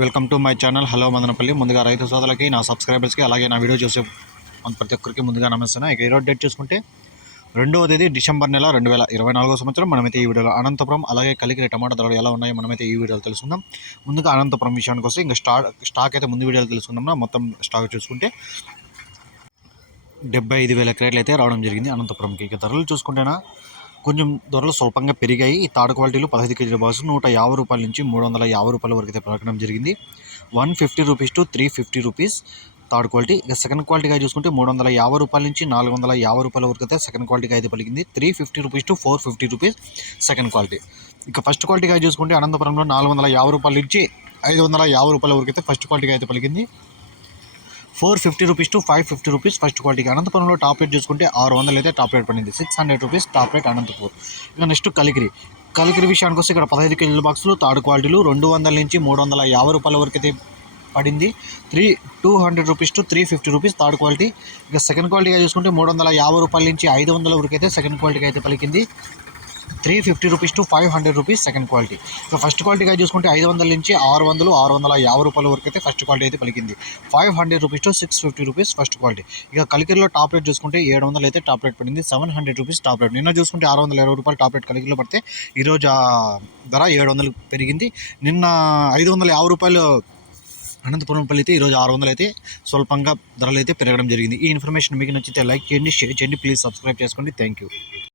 Welcome to my channel. Hello Madanapalle. ముందుగా రైతు సోదరులకి నా సబ్స్క్రైబర్స్కి అలాగే నా వీడియో చూసే ప్రతి ఒక్కరికి ముందుగా నమస్తున్నా ఇక ఈరోజు డేట్ చూసుకుంటే రెండవ తేదీ డిసెంబర్ నెల రెండు వేల ఇరవై నాలుగో సంవత్సరం. మనమైతే ఈ వీడియోలో అనంతపురం అలాగే కలికిరి టమాటా ధరలు ఎలా ఉన్నాయో మనమైతే ఈ వీడియోలో తెలుసుకుందాం. ముందుగా అనంతపురం విషయానికి వస్తే ఇంకా స్టాక్ స్టాక్ అయితే ముందు వీడియోలో తెలుసుకుందాం మొత్తం స్టాక్ చూసుకుంటే డెబ్బై ఐదు వేల క్రేట్లు అయితే రావడం జరిగింది అనంతపురంకి. ఇక ధరలు చూసుకుంటేనా కొంచెం ధరలు స్వల్పంగా పెరిగాయి. ఈ తాడు క్వాలిటీలో పదహైదు కేజీల బాక్స్ నూట యాభై రూపాయల నుంచి మూడు వందల యాభై రూపాయల వరకు అయితే పలకడం జరిగింది. One fifty rupees to three fifty rupees third quality. ఇక సెకండ్ క్వాలిటీగా చూసుకుంటే మూడు వందల యాభై రూపాయల నుంచి నాలుగు వందల యాభై రూపాయల వరకు అయితే సెకండ్ క్వాలిటీగా అయితే పలికింది. Three fifty rupees to four fifty rupees second quality. ఇక ఫస్ట్ క్వాలిటీగా చూసుకుంటే అనంతపురంలో నాలుగు వందల యాభై రూపాయల నుంచి ఐదు వందల యాభై రూపాయల వరకు అయితే ఫస్ట్ క్వాలిటీగా అయితే పలికింది. Four fifty rupees to five fifty rupees first క్వాలిటీకి అనంతపురంలో టాప్ రేట్ చూసుకుంటే ఆరు వందలు అయితే టాప్ రేట్ పడింది. Six hundred rupees top rate Anantapur. ఇక నెక్స్ట్ కలికిరి కలికిరి విషయానికి వస్తే ఇక్కడ పదహైదు కేజీల బాక్సులు థర్డ్ క్వాలిటీలు రెండు వందల నుంచి మూడు వందల యాభై రూపాయల వరకు అయితే పడింది. Three two hundred rupees to three fifty rupees third quality ఇక సెకండ్ క్వాలిటీగా చూసుకుంటే మూడు వందల యాభై రూపాయల నుంచి ఐదు వందల వరకు అయితే సెకండ్ క్వాలిటీకి అయితే పలికింది. Three fifty rupees to five hundred rupees second quality. So first క్వాలిటీగా చూసుకుంటే ఐదు వందల నుంచి ఆరు వందలు ఆరు వందల యాభై రూపాయల వరకు అయితే ఫస్ట్ క్వాలిటీ అయితే పలికింది five hundred rupees to six fifty rupees first quality. ఇక కలికిరిలో టాప్ రేట్ చూసుకుంటే ఏడు వందలు అయితే టాప్ రేట్ పడింది. Seven hundred rupees top rate. నిన్న చూసుకుంటే ఆరు వందల ఇరవై రూపాయలు టాప్ రేట్ కలికిరిలో పడితే ఈరోజు ఆ ధర ఏడు వందలు పెరిగింది. నిన్న ఐదు వందల యాభై రూపాయలు అనంతపురం పల్లి అయితే ఈరోజు ఆరు వందలు అయితే స్వల్పంగా ధరలు అయితే పెరగడం జరిగింది. ఈ ఇన్ఫర్మేషన్ మీకు నచ్చితే లైక్ చేయండి షేర్ చేయండి. ప్లీజ్ సబ్స్క్రైబ్ చేసుకోండి. Thank you.